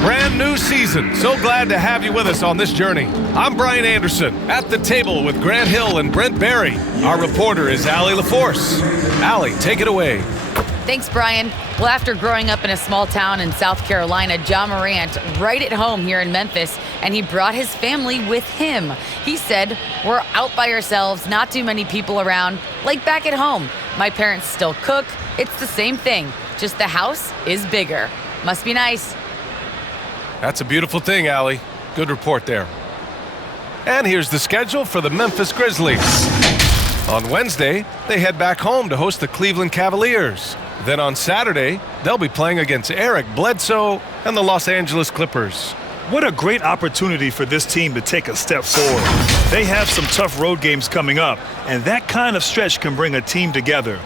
Brand new season. So glad to have you with us on this journey. I'm Brian Anderson, at the table with Grant Hill and Brent Barry. Our reporter is Allie LaForce. Allie, take it away. Thanks, Brian. Well, after growing up in a small town in South Carolina, Ja Morant right at home here in Memphis, and he brought his family with him. He said, "We're out by ourselves, not too many people around, like back at home. My parents still cook. It's the same thing, just the house is bigger. Must be nice." That's a beautiful thing, Allie. Good report there. And here's the schedule for the Memphis Grizzlies. On Wednesday, they head back home to host the Cleveland Cavaliers. Then on Saturday, they'll be playing against Eric Bledsoe and the Los Angeles Clippers. What a great opportunity for this team to take a step forward. They have some tough road games coming up, and that kind of stretch can bring a team together.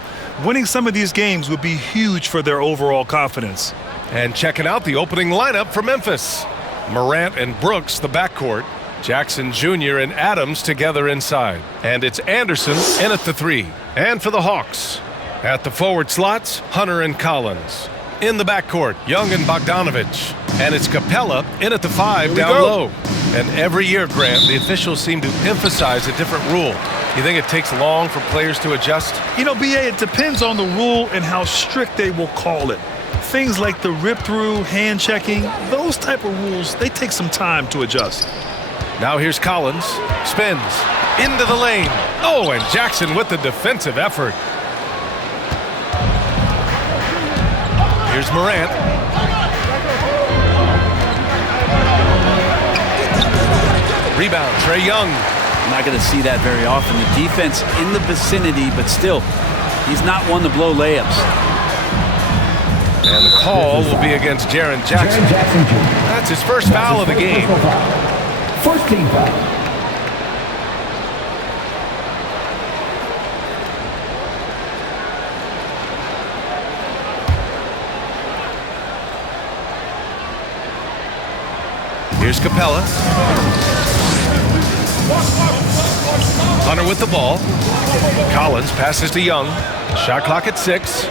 Winning some of these games would be huge for their overall confidence. And checking out the opening lineup for Memphis. Morant and Brooks, the backcourt. Jackson Jr. and Adams together inside. And it's Anderson in at the 3. And for the Hawks, at the forward slots, Hunter and Collins. In the backcourt, Young and Bogdanovich. And it's Capella in at the 5 down low. And every year, Grant, the officials seem to emphasize a different rule. You think it takes long for players to adjust? You know, BA, it depends on the rule and how strict they will call it. Things like the rip-through, hand-checking, those type of rules, they take some time to adjust. Now here's Collins, spins, into the lane. Oh, and Jackson with the defensive effort. Here's Morant. Rebound, Trae Young. I'm not going to see that very often. The defense in the vicinity, but still, he's not one to blow layups. And the call will be against Jaren Jackson. That's his first foul of the game. First team foul. Here's Capella. Hunter with the ball. Collins passes to Young. Shot clock at 6.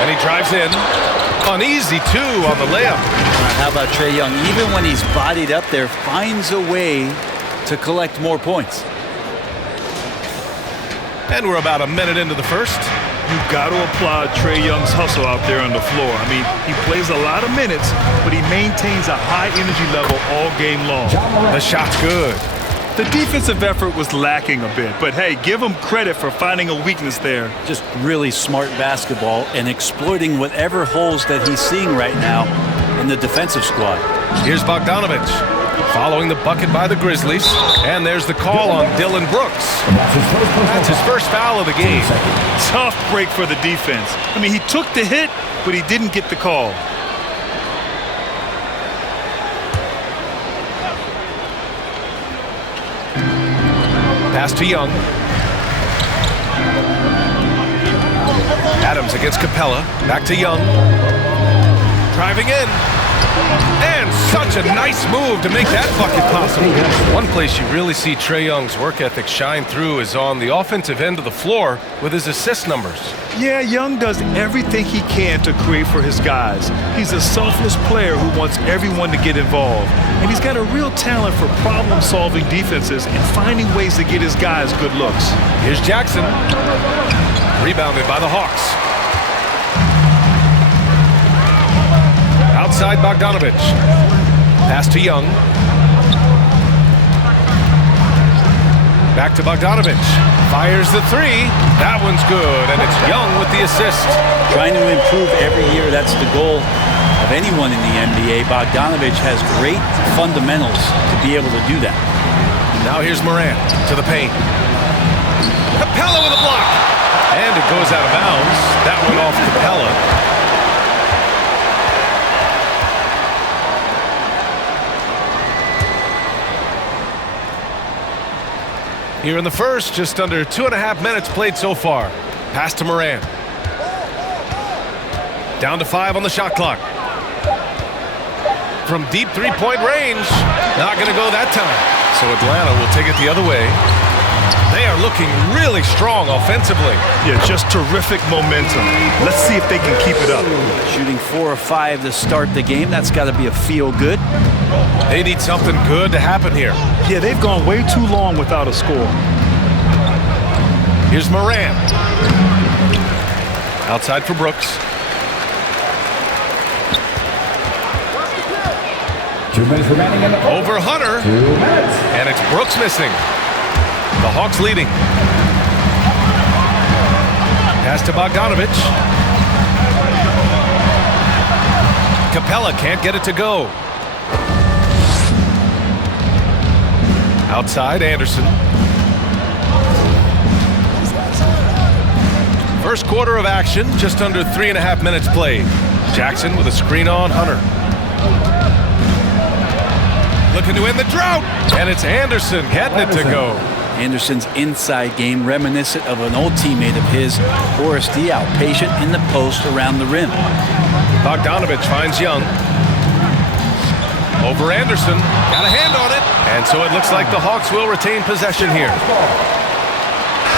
And he drives in. An easy 2 on the layup. How about Trae Young? Even when he's bodied up there, finds a way to collect more points. And we're about a minute into the first. You've got to applaud Trae Young's hustle out there on the floor. I mean, he plays a lot of minutes, but he maintains a high energy level all game long. The shot's good. The defensive effort was lacking a bit, but hey, give him credit for finding a weakness there. Just really smart basketball and exploiting whatever holes that he's seeing right now in the defensive squad. Here's Bogdanovich following the bucket by the Grizzlies. And there's the call on Dylan Brooks. That's his first foul of the game. Tough break for the defense. I mean, he took the hit, but he didn't get the call. Pass to Young. Adams against Capella. Back to Young. Driving in. And such a nice move to make that bucket possible. One place you really see Trae Young's work ethic shine through is on the offensive end of the floor with his assist numbers. Yeah, Young does everything he can to create for his guys. He's a selfless player who wants everyone to get involved. And he's got a real talent for problem-solving defenses and finding ways to get his guys good looks. Here's Jackson. Rebounded by the Hawks. Outside Bogdanovich. Pass to Young. Back to Bogdanovich. Fires the 3. That one's good, and it's Young with the assist. Trying to improve every year, that's the goal of anyone in the NBA. Bogdanovich has great fundamentals to be able to do that. Now here's Morant to the paint. Capella with a block. And it goes out of bounds. That went off Capella. Here in the first, just under 2.5 minutes played so far. Pass to Morant. Down to 5 on the shot clock. From deep three-point range. Not going to go that time. So Atlanta will take it the other way. They are looking really strong offensively. Yeah, just terrific momentum. Let's see if they can keep it up. Shooting 4 of 5 to start the game. That's got to be a feel-good. They need something good to happen here. Yeah, they've gone way too long without a score. Here's Morant. Outside for Brooks. 2 minutes remaining in the fourth. Over Hunter. 2 minutes. And it's Brooks missing. The Hawks leading. Pass to Bogdanovich. Capella can't get it to go. Outside, Anderson. First quarter of action, just under 3.5 minutes played. Jackson with a screen on Hunter. Looking to end the drought. And it's Anderson getting it to go. Anderson's inside game reminiscent of an old teammate of his, Boris Diaw, patient in the post around the rim. Bogdanovich finds Young. Over Anderson. Got a hand on it. And so it looks like the Hawks will retain possession here.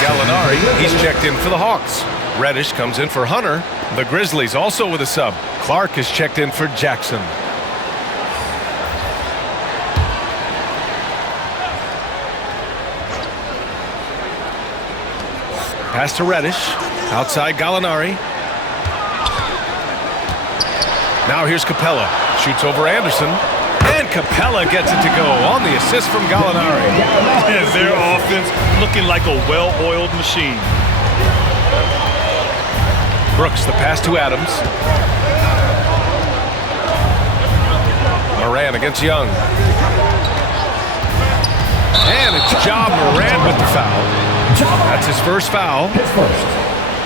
Gallinari, he's checked in for the Hawks. Reddish comes in for Hunter. The Grizzlies also with a sub. Clark is checked in for Jackson. Pass to Reddish. Outside Gallinari. Now here's Capella. Shoots over Anderson. And Capella gets it to go on the assist from Gallinari. Yeah, their offense looking like a well-oiled machine. Brooks, the pass to Adams. Morant against Young. And it's Ja Morant with the foul. That's his first foul.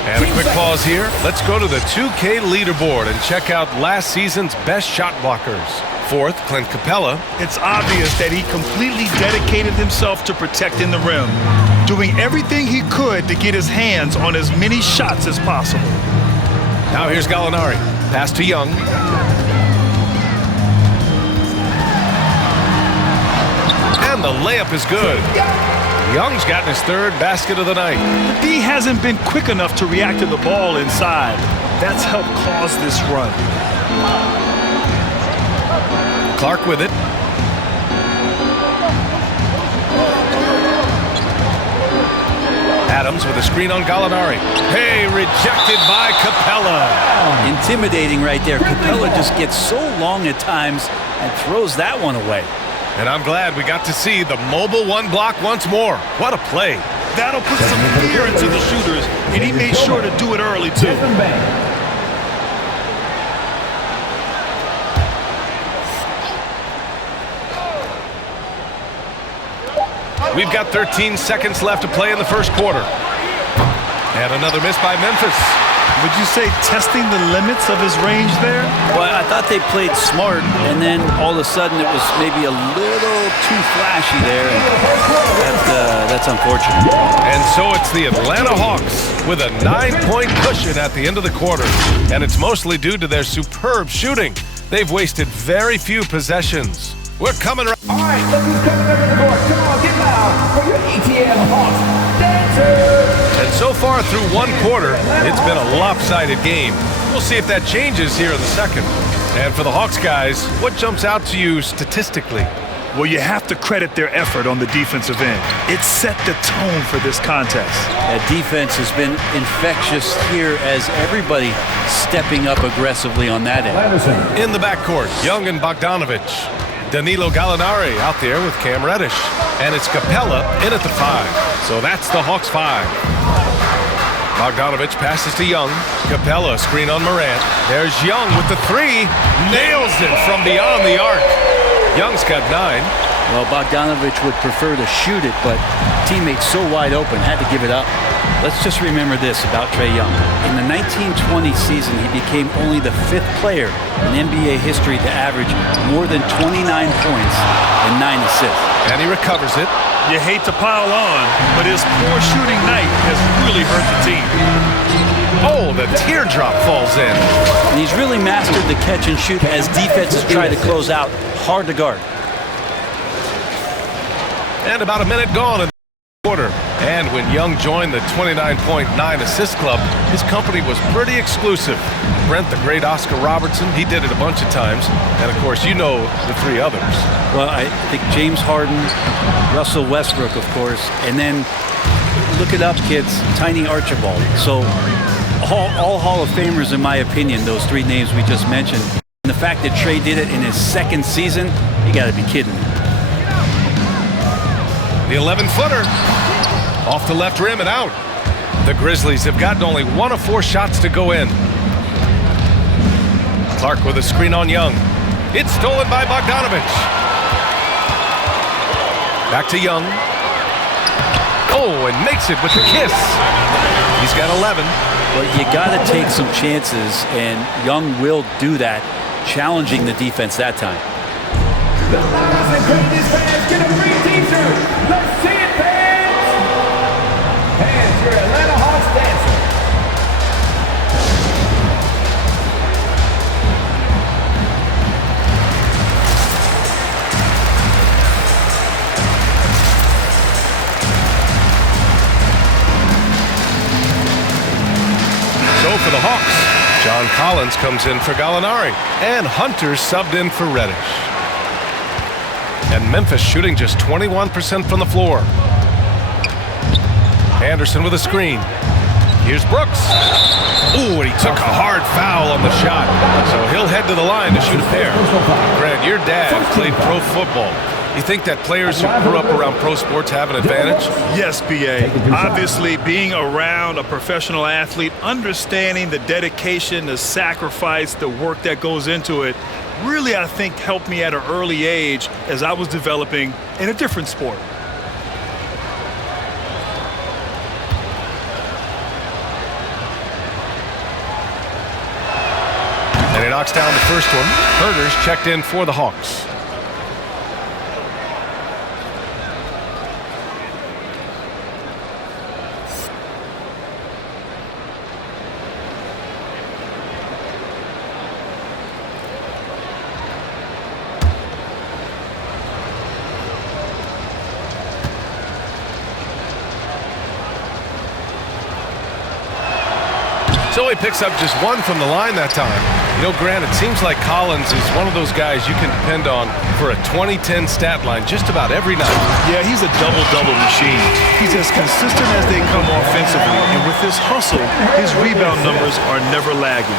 And a quick pause here. Let's go to the 2K leaderboard and check out last season's best shot blockers. Fourth, Clint Capella. It's obvious that he completely dedicated himself to protecting the rim, doing everything he could to get his hands on as many shots as possible. Now here's Gallinari. Pass to Young. And the layup is good. Young's gotten his third basket of the night. The D hasn't been quick enough to react to the ball inside. That's helped cause this run. Clark with it. Adams with a screen on Gallinari. Hey, rejected by Capella. Intimidating right there. Capella just gets so long at times and throws that one away. And I'm glad we got to see the mobile one block once more. What a play. That'll put some fear into the shooters, and he made sure to do it early, too. We've got 13 seconds left to play in the first quarter. And another miss by Memphis. Would you say testing the limits of his range there? Well, I thought they played smart, and then all of a sudden it was maybe a little too flashy there. And that's unfortunate. And so it's the Atlanta Hawks with a 9-point cushion at the end of the quarter. And it's mostly due to their superb shooting. They've wasted very few possessions. We're coming right. All right, look who's coming over the court. Come on, get loud for your ETN Hawks dancers. And so far through one quarter, it's been a lopsided game. We'll see if that changes here in the second. And for the Hawks guys, what jumps out to you statistically? Well, you have to credit their effort on the defensive end. It set the tone for this contest. That defense has been infectious here as everybody stepping up aggressively on that end. In the backcourt, Young and Bogdanovich. Danilo Gallinari out there with Cam Reddish. And it's Capella in at the 5. So that's the Hawks 5. Bogdanovich passes to Young. Capella screen on Morant. There's Young with the 3. Nails it from beyond the arc. Young's got 9. Well, Bogdanovich would prefer to shoot it, but teammates so wide open, had to give it up. Let's just remember this about Trae Young. In the 1920 season, he became only the 5th player in NBA history to average more than 29 points and 9 assists. And he recovers it. You hate to pile on, but his poor shooting night has really hurt the team. Oh, the teardrop falls in. And he's really mastered the catch and shoot as defenses try to close out. Hard to guard. And about a minute gone in the quarter. And when Young joined the 29.9 assist club, his company was pretty exclusive. Brent, the great Oscar Robertson, he did it a bunch of times. And, of course, you know the three others. Well, I think James Harden, Russell Westbrook, of course, and then look it up, kids, Tiny Archibald. So all Hall of Famers, in my opinion, those three names we just mentioned. And the fact that Trey did it in his second season, you got to be kidding me. The 11-footer off the left rim and out. The Grizzlies have gotten only 1 of 4 shots to go in. Clark with a screen on Young. It's stolen by Bogdanovich. Back to Young. Oh, and makes it with the kiss. He's got 11. Well, you got to take some chances, and Young will do that, challenging the defense that time. The Lions and Grizzlies fans get a free t-shirt. Let's see it, fans! Fans, your Atlanta Hawks dancer. So for the Hawks, John Collins comes in for Gallinari, and Hunter subbed in for Reddish. And Memphis shooting just 21% from the floor. Anderson with a screen. Here's Brooks. Ooh, and he took a hard foul on the shot. So he'll head to the line to shoot a pair. Grant, your dad played pro football. You think that players who grew up around pro sports have an advantage? Yes, B.A. Obviously, being around a professional athlete, understanding the dedication, the sacrifice, the work that goes into it, really, I think, helped me at an early age as I was developing in a different sport. And he knocks down the first one. Herder's checked in for the Hawks. So he picks up just 1 from the line that time. You know, Grant, it seems like Collins is one of those guys you can depend on for a 2010 stat line just about every night. Yeah, he's a double-double machine. He's as consistent as they come offensively, and with his hustle, his rebound numbers are never lagging.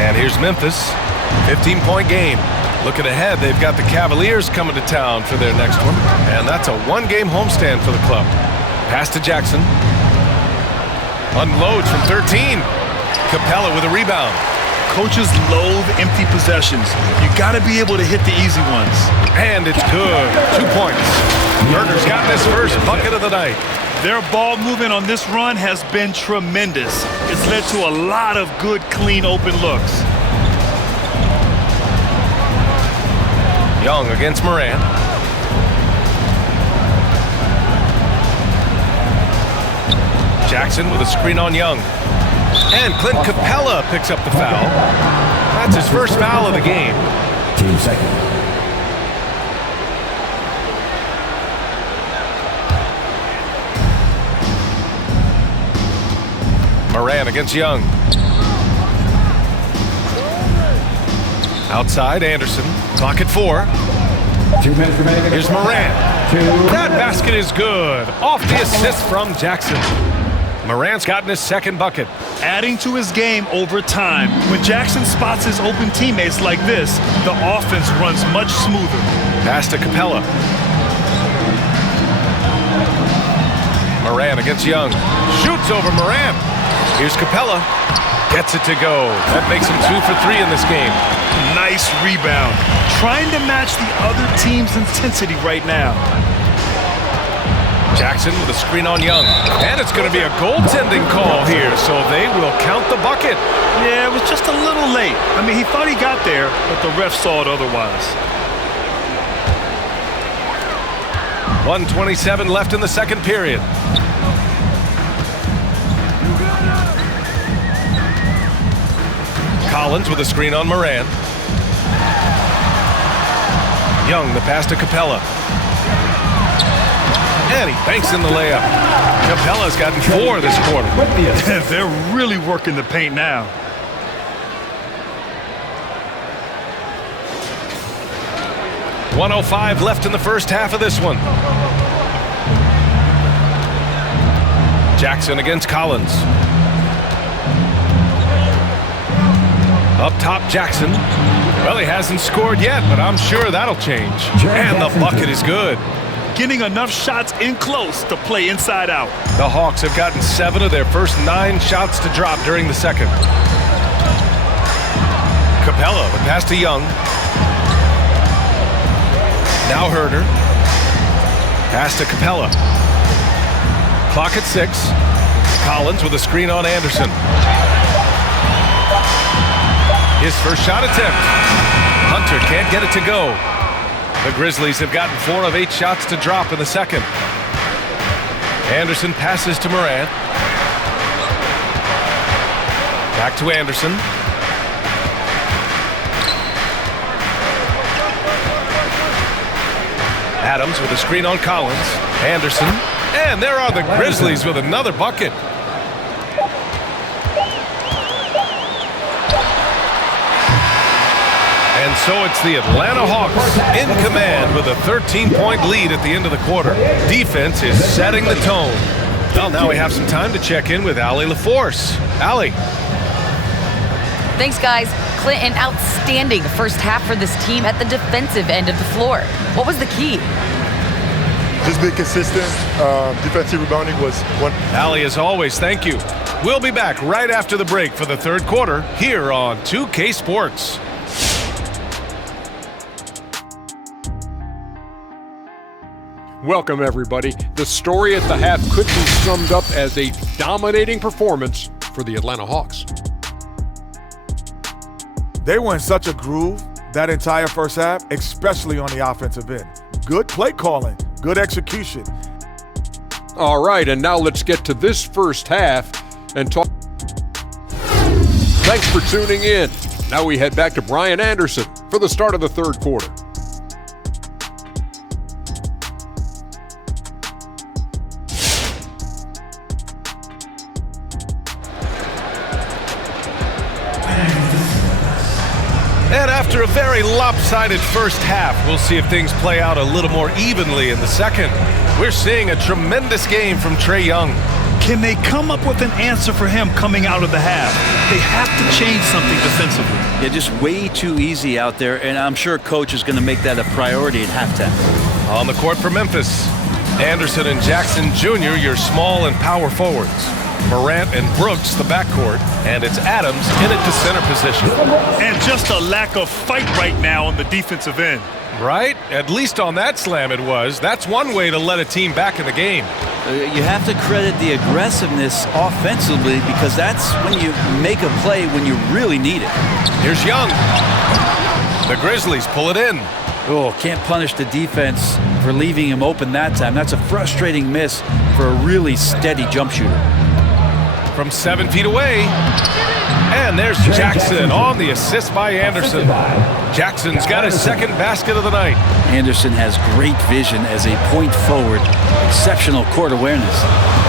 And here's Memphis, 15-point game. Looking ahead, they've got the Cavaliers coming to town for their next one, and that's a 1-game homestand for the club. Pass to Jackson. Unloads from 13. Capella with a rebound. Coaches loathe empty possessions. You got to be able to hit the easy ones. And it's good. 2 points. Herder's got this first bucket of the night. Their ball movement on this run has been tremendous. It's led to a lot of good, clean, open looks. Young against Morant. Jackson with a screen on Young. And Clint Capella picks up the foul. That's his first foul of the game. 2 seconds. Morant against Young. Outside, Anderson. Clock at 4. 2 minutes remaining. Here's Morant. That basket is good. Off the assist from Jackson. Morant's gotten his second bucket. Adding to his game over time. When Jackson spots his open teammates like this, the offense runs much smoother. Pass to Capella. Morant against Young. Shoots over Morant. Here's Capella. Gets it to go. That makes him 2 for 3 in this game. Nice rebound. Trying to match the other team's intensity right now. Jackson with a screen on Young. And it's going to be a goaltending call here, so they will count the bucket. Yeah, it was just a little late. I mean, he thought he got there, but the ref saw it otherwise. 1:27 left in the second period. Collins with a screen on Morant. Young, the pass to Capella. And he banks in the layup. Capella's gotten 4 this quarter. They're really working the paint now. .105 left in the first half of this one. Jackson against Collins. Up top, Jackson. Well, he hasn't scored yet, but I'm sure that'll change. And the bucket is good. Getting enough shots in close to play inside out. The Hawks have gotten 7 of their first 9 shots to drop during the second. Capella, the pass to Young. Now Herder. Pass to Capella. Clock at 6. Collins with a screen on Anderson. His first shot attempt. Hunter can't get it to go. The Grizzlies have gotten 4 of 8 shots to drop in the second. Anderson passes to Morant. Back to Anderson. Adams with a screen on Collins. Anderson. And there are the Grizzlies with another bucket. And so it's the Atlanta Hawks in command with a 13-point lead at the end of the quarter. Defense is setting the tone. Well, now we have some time to check in with Allie LaForce. Allie. Thanks, guys. Clint, an outstanding first half for this team at the defensive end of the floor. What was the key? Just being consistent. Defensive rebounding was one. Allie, as always, thank you. We'll be back right after the break for the third quarter here on 2K Sports. Welcome, everybody. The story at the half could be summed up as a dominating performance for the Atlanta Hawks. They were in such a groove that entire first half, especially on the offensive end. Good play calling, good execution. All right, and now let's get to this first half and talk. Thanks for tuning in. Now we head back to Brian Anderson for the start of the third quarter. And after a very lopsided first half, we'll see if things play out a little more evenly in the second. We're seeing a tremendous game from Trae Young. Can they come up with an answer for him coming out of the half? They have to change something defensively. Yeah, just way too easy out there, and I'm sure coach is going to make that a priority at halftime. On the court for Memphis, Anderson and Jackson Jr., your small and power forwards. Morant and Brooks, the backcourt, and it's Adams in at the center position. And just a lack of fight right now on the defensive end. Right? At least on that slam it was. That's one way to let a team back in the game. You have to credit the aggressiveness offensively because that's when you make a play when you really need it. Here's Young. The Grizzlies pull it in. Oh, can't punish the defense for leaving him open that time. That's a frustrating miss for a really steady jump shooter. From 7 feet away. And there's Jackson on the assist by Anderson. Jackson's got his second basket of the night. Anderson has great vision as a point forward. Exceptional court awareness.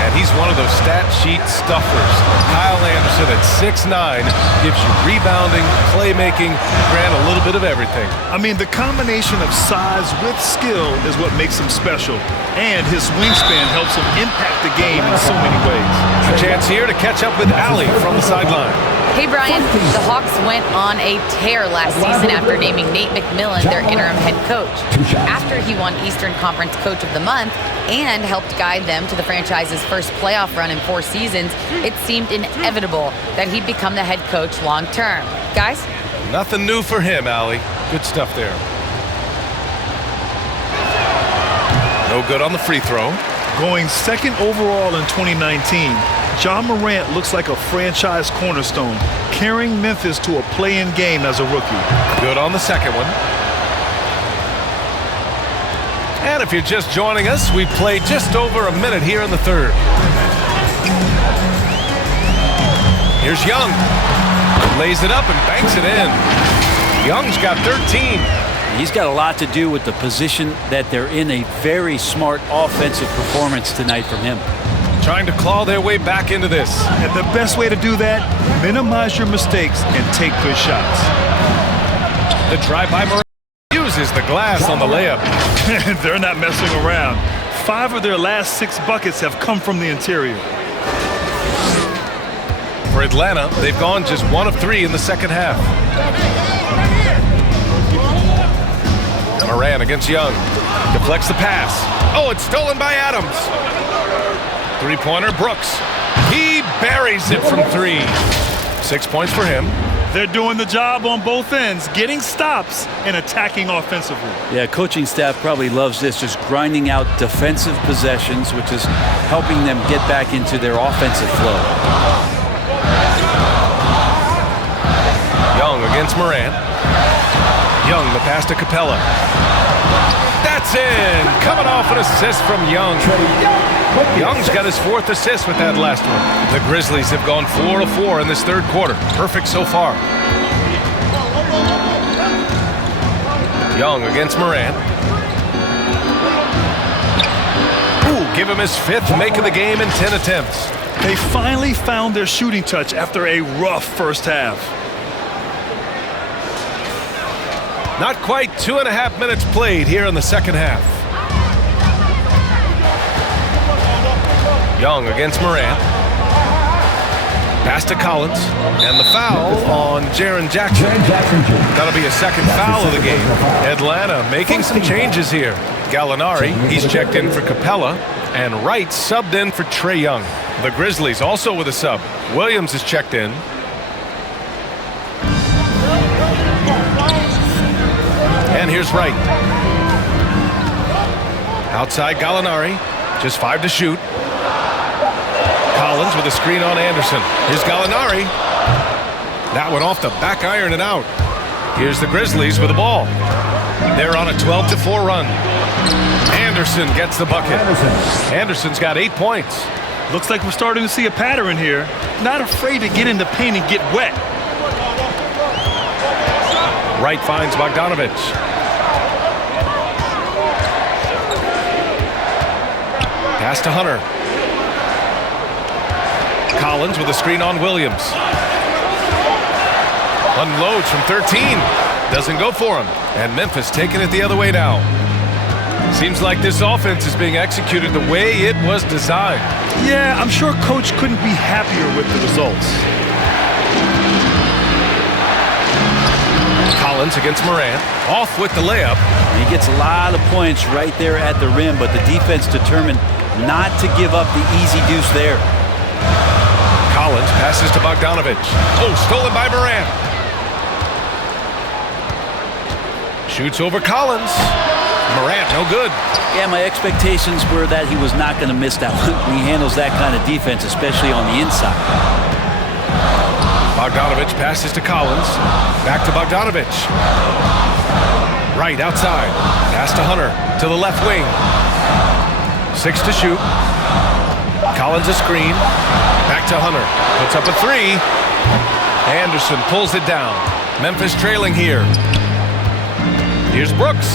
And he's one of those stat sheet stuffers. Kyle Anderson at 6'9" gives you rebounding, playmaking, and a little bit of everything. I mean, the combination of size with skill is what makes him special. And his wingspan helps him impact the game in so many ways. A chance here to catch up with Allie from the sideline. Hey, Brian, the Hawks went on a tear last season after naming Nate McMillan their interim head coach. After he won Eastern Conference Coach of the Month and helped guide them to the franchise's first playoff run in 4 seasons, it seemed inevitable that he'd become the head coach long term. Guys? Nothing new for him, Allie. Good stuff there. No good on the free throw. Going second overall in 2019, Ja Morant looks like a franchise cornerstone, carrying Memphis to a play-in game as a rookie. Good on the second one. And if you're just joining us, we played just over a minute here in the third. Here's Young. Lays it up and banks it in. Young's got 13. He's got a lot to do with the position that they're in. A very smart offensive performance tonight from him. Trying to claw their way back into this. And the best way to do that, minimize your mistakes and take good shots. The drive by Morant uses the glass on the layup. They're not messing around. 5 of their last 6 buckets have come from the interior. For Atlanta, they've gone just 1 of 3 in the second half. Morant against Young. Deflects the pass. Oh, it's stolen by Adams. Three-pointer, Brooks. He buries it from 3. 6 points for him. They're doing the job on both ends, getting stops and attacking offensively. Yeah, coaching staff probably loves this, just grinding out defensive possessions, which is helping them get back into their offensive flow. Young against Morant. Young, the pass to Capella. That's in! Coming off an assist from Young. Young's got his 4th assist with that last one. The Grizzlies have gone 4 of 4 in this third quarter. Perfect so far. Young against Morant. Ooh, give him his 5th make of the game in 10 attempts. They finally found their shooting touch after a rough first half. Not quite 2.5 minutes played here in the second half. Young against Morant. Pass to Collins. And the foul on Jaren Jackson. That'll be a second foul of the game. Atlanta making some changes here. Gallinari, he's checked in for Capella. And Wright subbed in for Trae Young. The Grizzlies also with a sub. Williams is checked in. And here's Wright. Outside Gallinari. Just 5 to shoot. Collins with a screen on Anderson. Here's Gallinari. That one off the back iron and out. Here's the Grizzlies with the ball. They're on a 12-4 run. Anderson gets the bucket. Anderson's got 8 points. Looks like we're starting to see a pattern here. Not afraid to get in the paint and get wet. Wright finds Bogdanovich. Pass to Hunter. Collins with a screen on Williams. Unloads from 13. Doesn't go for him. And Memphis taking it the other way now. Seems like this offense is being executed the way it was designed. Yeah, I'm sure Coach couldn't be happier with the results. Collins against Morant. Off with the layup. He gets a lot of points right there at the rim, but the defense determined not to give up the easy deuce there. Collins passes to Bogdanovich. Oh, stolen by Morant. Shoots over Collins. Morant, no good. Yeah, my expectations were that he was not going to miss that one. He handles that kind of defense, especially on the inside. Bogdanovich passes to Collins. Back to Bogdanovich. Right outside. Pass to Hunter. To the left wing. 6 to shoot. Collins a screen. Back to Hunter. Puts up a 3. Anderson pulls it down. Memphis trailing here. Here's Brooks.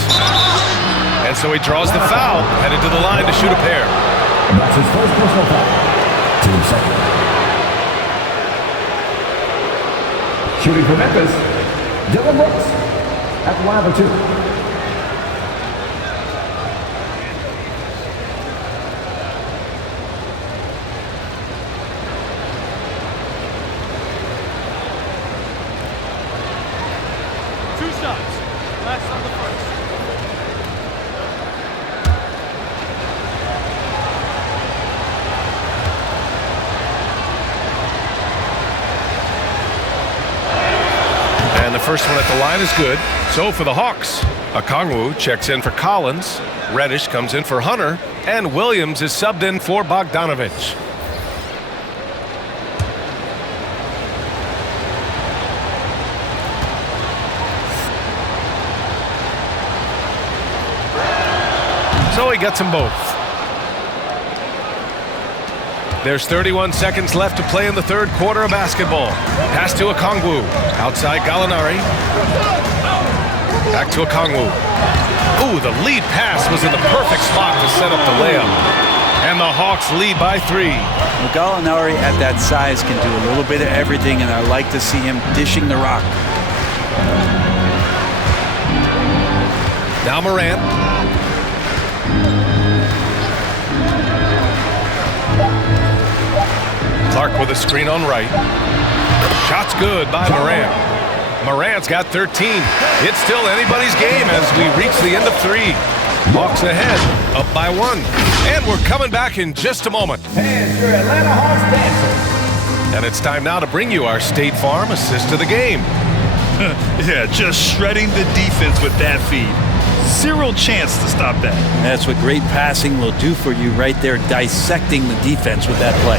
And so he draws the foul. Headed to the line to shoot a pair. That's his first personal foul. Team second. Shooting for Memphis, Dylan Brooks at the line for 2. First one at the line is good. So for the Hawks, Okongwu checks in for Collins. Reddish comes in for Hunter. And Williams is subbed in for Bogdanovich. So he gets them both. There's 31 seconds left to play in the third quarter of basketball. Pass to Okongwu. Outside Gallinari. Back to Okongwu. Ooh, the lead pass was in the perfect spot to set up the layup. And the Hawks lead by 3. Well, Gallinari at that size can do a little bit of everything, and I like to see him dishing the rock. Now Morant. Clark with a screen on right. Shot's good by Morant. Morant's got 13. It's still anybody's game as we reach the end of 3. Hawks ahead, up by 1. And we're coming back in just a moment. And your Atlanta Hawks dancers. And it's time now to bring you our State Farm assist of the game. Yeah, just shredding the defense with that feed. Zero chance to stop that. That's what great passing will do for you right there, dissecting the defense with that play.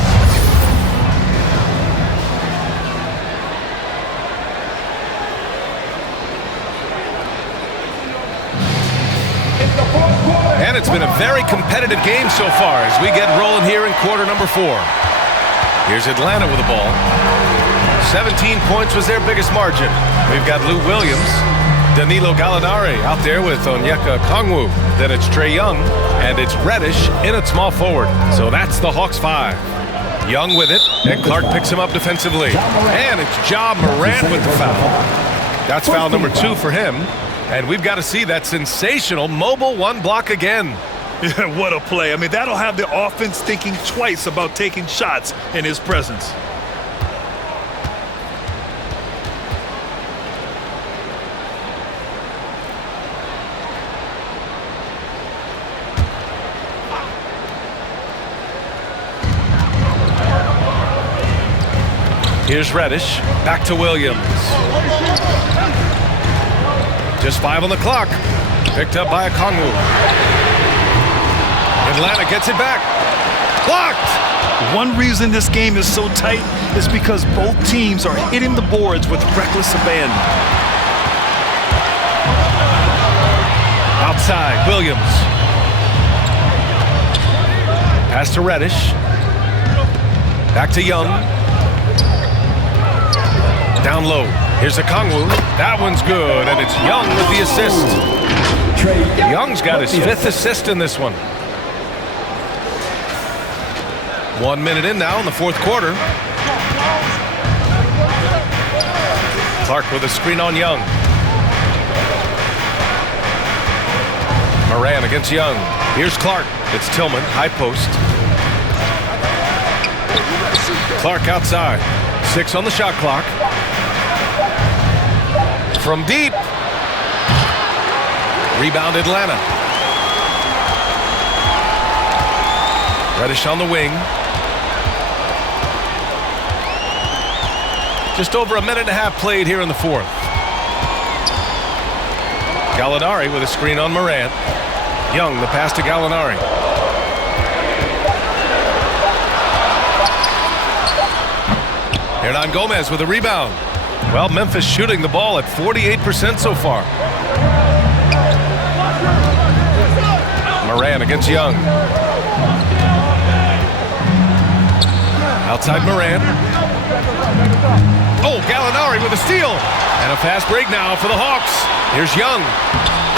And it's been a very competitive game so far as we get rolling here in quarter number 4. Here's Atlanta with the ball. 17 points was their biggest margin. We've got Lou Williams, Danilo Gallinari out there with Onyeka Okongwu. Then it's Trae Young, and it's Reddish in at small forward. So that's the Hawks 5. Young with it, and Clark picks him up defensively. And it's Ja Morant with the foul. That's foul number 2 for him. And we've got to see that sensational mobile 1 block again. Yeah, what a play. I mean, that'll have the offense thinking twice about taking shots in his presence. Here's Reddish, back to Williams. Just 5 on the clock. Picked up by Okongwu. Atlanta gets it back. Blocked! One reason this game is so tight is because both teams are hitting the boards with reckless abandon. Outside, Williams. Pass to Reddish. Back to Young. Down low. Here's Okongwu. That one's good, and it's Young with the assist. Young's got his 5th assist in this one. 1 minute in now in the 4th quarter. Clark with a screen on Young. Morant against Young. Here's Clark. It's Tillman, high post. Clark outside. 6 on the shot clock. From deep. Rebound Atlanta. Reddish on the wing. Just over a minute and a half played here in the 4th. Gallinari with a screen on Morant. Young, the pass to Gallinari. Hernan Gomez with a rebound. Well, Memphis shooting the ball at 48% so far. Morant against Young. Outside Morant. Oh, Gallinari with a steal. And a fast break now for the Hawks. Here's Young.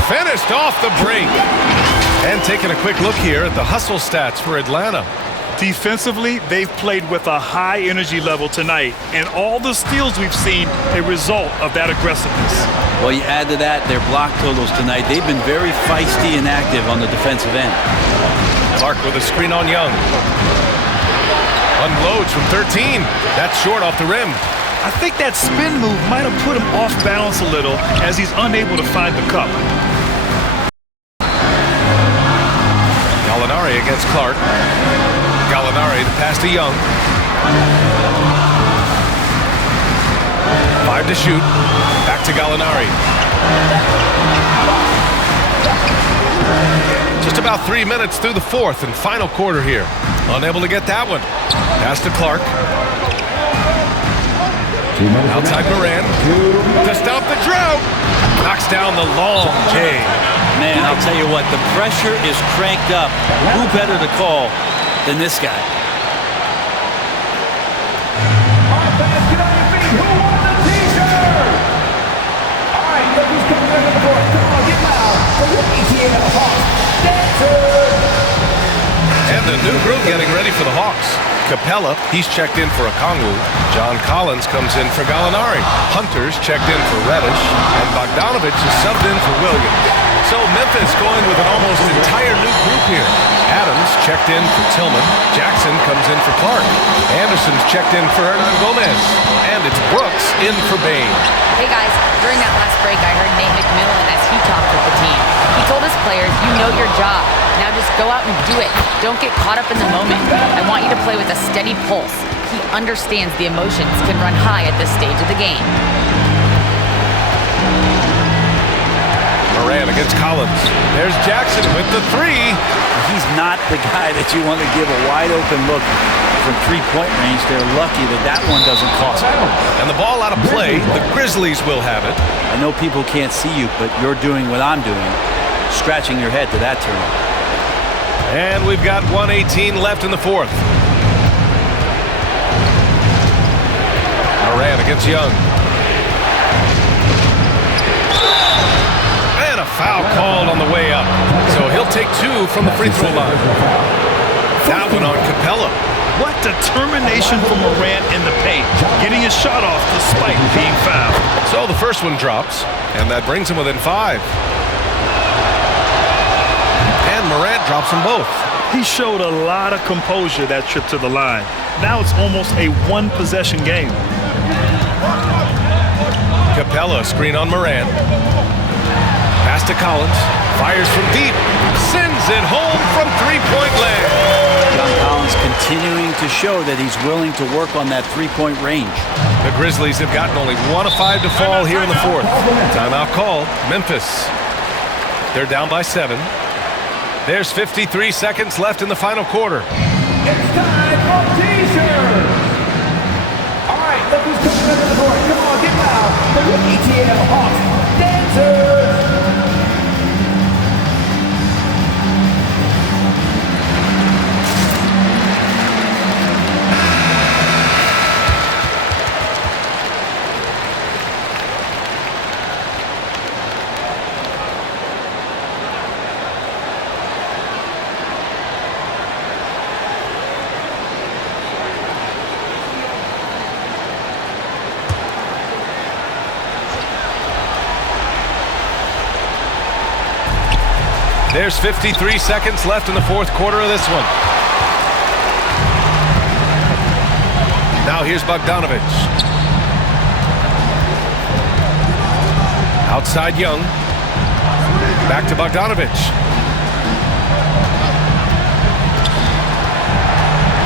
Finished off the break. And taking a quick look here at the hustle stats for Atlanta. Defensively, they've played with a high energy level tonight, and all the steals we've seen a result of that aggressiveness. Well, you add to that their block totals tonight. They've been very feisty and active on the defensive end. Clark with a screen on Young. Unloads from 13. That's short off the rim. I think that spin move might have put him off balance a little as he's unable to find the cup. Gallinari against Clark. Gallinari to pass to Young. 5 to shoot. Back to Gallinari. Just about 3 minutes through the 4th and final quarter here. Unable to get that one. Pass to Clark. Outside Morant. To stop the drought. Knocks down the long J. Man, I'll tell you what, the pressure is cranked up. Who better to call than this guy? Offense, get on your feet. Who won the t-shirt? All right, look who's coming in the court. the group getting ready for the Hawks. Capella, he's checked in for Okongwu. John Collins comes in for Gallinari. Hunter's checked in for Reddish. And Bogdanovich is subbed in for Williams. So Memphis going with an almost entire new group here. Adams checked in for Tillman. Jackson comes in for Clark. Anderson's checked in for Hernan Gomez. And it's Brooks in for Bain. Hey guys, during that last break, I heard Nate McMillan as he talked with the team. He told his players, you know your job. Now just go out and do it. Don't get caught up in the moment. I want you to play with a steady pulse. He understands the emotions can run high at this stage of the game. Moran against Collins. There's Jackson with the three. He's not the guy that you want to give a wide open look from three-point range. They're lucky that one doesn't cost them. And the ball out of play. The Grizzlies will have it. I know people can't see you, but you're doing what I'm doing, scratching your head to that turnover. And we've got 1:18 left in the fourth. Moran against Young. And a foul called on the way up. So he'll take two from the free throw line. That one on Capella. What determination from Morant in the paint, getting his shot off despite being fouled. So the first one drops, and that brings him within 5. And Morant drops them both. He showed a lot of composure that trip to the line. Now it's almost a one-possession game. Capella screen on Morant. Pass to Collins. Fires from deep. Sends it home from three-point land. John Collins continuing to show that he's willing to work on that three-point range. The Grizzlies have gotten only 1 of 5 to fall here in the fourth. Timeout called. Memphis. They're down by 7. There's 53 seconds left in the final quarter. It's time for T-shirts. All right, look who's coming up to the court. Come on, get loud. The ETL Hawks dancers. There's 53 seconds left in the fourth quarter of this one. Now here's Bogdanovich. Outside Young. Back to Bogdanovich.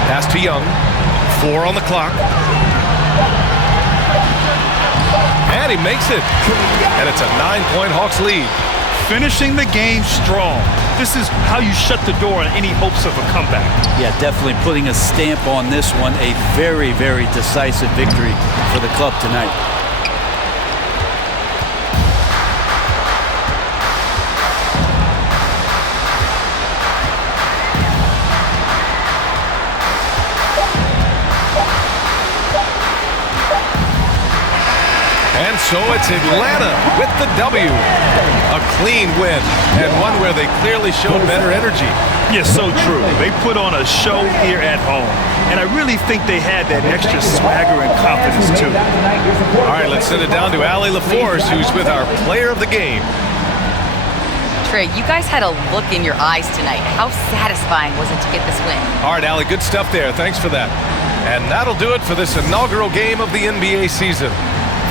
Pass to Young. 4 on the clock. And he makes it. And it's a 9-point Hawks lead. Finishing the game strong. This is how you shut the door on any hopes of a comeback. Yeah, definitely putting a stamp on this one. A very, very decisive victory for the club tonight. And so it's Atlanta with the W. A clean win, and one where they clearly showed better energy. Yeah, so true. They put on a show here at home, and I really think they had that extra swagger and confidence, too. All right, let's send it down to Allie LaForce, who's with our player of the game. Trey, you guys had a look in your eyes tonight. How satisfying was it to get this win? All right, Allie, good stuff there. Thanks for that. And that'll do it for this inaugural game of the NBA season.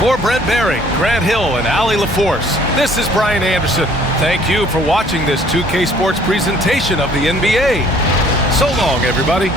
For Brent Barry, Grant Hill, and Allie LaForce, this is Brian Anderson. Thank you for watching this 2K Sports presentation of the NBA. So long, everybody.